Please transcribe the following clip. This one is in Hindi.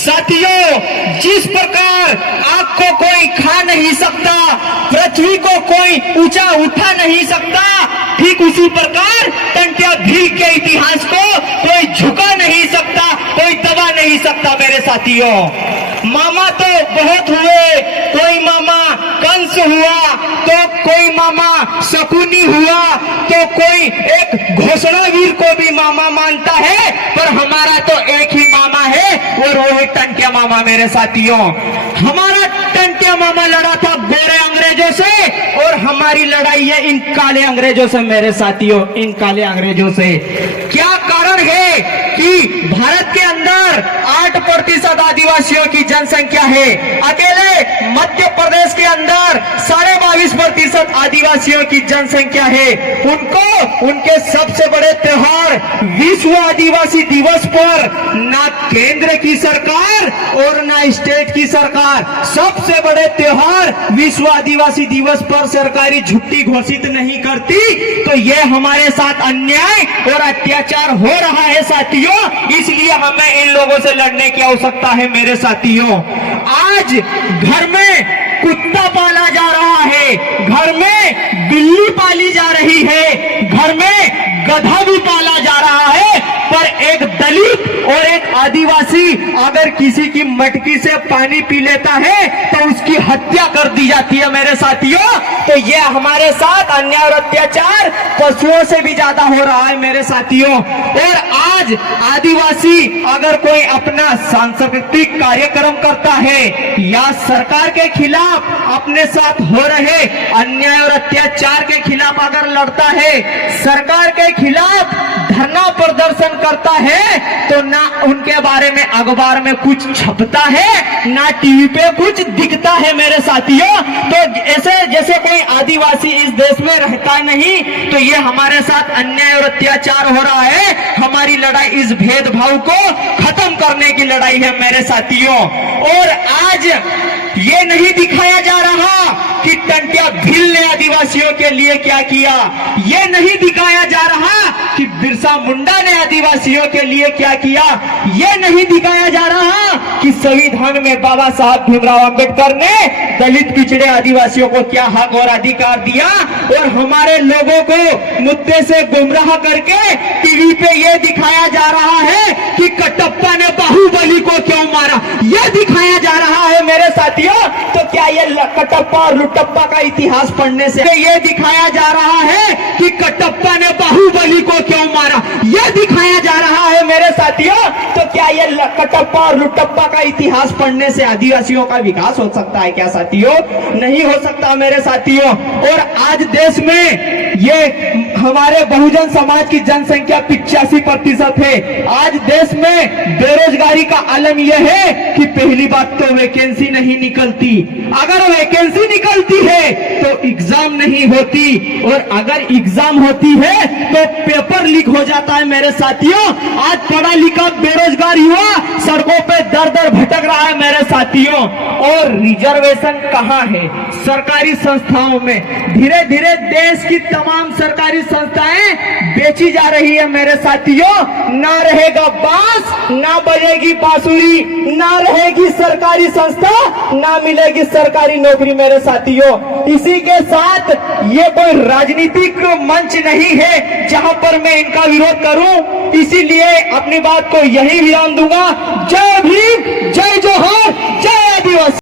साथियों, जिस प्रकार आग को कोई खा नहीं सकता, पृथ्वी को कोई ऊंचा उठा नहीं सकता, ठीक उसी प्रकार टंट्या भील के इतिहास को कोई झुका नहीं सकता, कोई दबा नहीं सकता। मेरे साथियों, मामा तो बहुत हुए, कोई मामा कंस हुआ, तो कोई मामा शकुनी हुआ, तो कोई एक घोषणावीर को भी मामा मानता है, पर हमारा तो एक ही मामा है और वो है टंट्या मामा। मेरे साथियों, हमारा टंट्या मामा लड़ा था गोरे अंग्रेजों से और हमारी लड़ाई है इन काले अंग्रेजों से। मेरे साथियों, इन काले अंग्रेजों से क्या कारण है कि भारत के अंदर 8% आदिवासियों की जनसंख्या है, अकेले मध्य प्रदेश के अंदर 22.5% आदिवासियों की जनसंख्या है। उनको उनके सबसे बड़े त्योहार विश्व आदिवासी दिवस पर ना केंद्र की सरकार और ना स्टेट की सरकार, सबसे बड़े त्योहार विश्व आदिवासी दिवस पर सरकारी छुट्टी घोषित नहीं करती, तो ये हमारे साथ अन्याय और अत्याचार हो रहा है साथियों। इसलिए हमें इन लोगों से लड़ने की आवश्यकता है। मेरे साथियों, आज घर में कुत्ता पाला जा रहा है, घर में बिल्ली पाली जा रही है, घर में गधा भी पाला जा रहा है, पर एक दलित और एक आदिवासी अगर किसी की मटकी से पानी पी लेता है तो उसकी हत्या कर दी जाती है। मेरे साथियों, तो ये हमारे साथ अन्याय और अत्याचार पशुओं से भी ज्यादा हो रहा है। मेरे साथियों, और आज आदिवासी अगर कोई अपना सांस्कृतिक कार्यक्रम करता है या सरकार के खिलाफ अपने साथ हो रहे अन्याय और अत्याचार के खिलाफ अगर लड़ता है, सरकार के खिलाफ धरना प्रदर्शन करता है, तो ना उनके बारे में अखबार में कुछ छपता है, ना टीवी पे कुछ दिखता है। मेरे साथियों, तो ऐसे जैसे कोई आदिवासी इस देश में रहता नहीं, तो ये हमारे साथ अन्याय और अत्याचार हो रहा है। हमारी लड़ाई इस भेदभाव को खत्म करने की लड़ाई है। मेरे साथियों, और आज ये नहीं दिखाया जा रहा कि टंट्या भील ने आदिवासियों के लिए क्या किया, ये नहीं दिखाया जा रहा कि बिरसा मुंडा ने आदिवासियों के लिए क्या किया, ये नहीं दिखाया जा रहा कि संविधान में बाबा साहब भीमराव अंबेडकर ने दलित पिछड़े आदिवासियों को क्या हक और अधिकार दिया, और हमारे लोगों को मुद्दे से गुमराह करके टीवी पे ये दिखाया जा रहा है कि कटप्पा ने बाहुबली को क्यों मारा, यह दिखाया जा रहा है। मेरे साथियों, तो क्या ये कटप्पा और लुटप्पा का इतिहास पढ़ने से ये दिखाया जा रहा है कि कटप्पा ने बाहुबली को क्यों मारा, यह दिखाया जा रहा है। मेरे साथियों, तो क्या ये कटप्पा और लुटप्पा का इतिहास पढ़ने से आदिवासियों का विकास हो सकता है क्या साथियों? नहीं हो सकता। मेरे साथियों, और आज देश में ये हमारे बहुजन समाज की जनसंख्या 85% है। आज देश में बेरोजगारी का आलम यह है कि पहली बात तो वैकेंसी नहीं निकलती, अगर वैकेंसी निकलती है तो एग्जाम नहीं होती, और अगर एग्जाम होती है तो पेपर लीक हो जाता है। मेरे साथियों, आज पढ़ा लिखा बेरोजगार युवा सड़कों पे दर दर भटक रहा है। मेरे साथियों, और रिजर्वेशन कहाँ है? सरकारी संस्थाओं में। धीरे धीरे देश की तमाम सरकारी संस्थाएं बेची जा रही है। मेरे साथियों, ना रहेगा बांस, ना बजेगी बांसुरी, ना रहेगी सरकारी संस्था, ना मिलेगी सरकारी नौकरी। मेरे साथियों, इसी के साथ ये कोई राजनीतिक मंच नहीं है जहां पर मैं इनका विरोध करूं, इसीलिए अपनी बात को यही विराम दूंगा। जय भीम,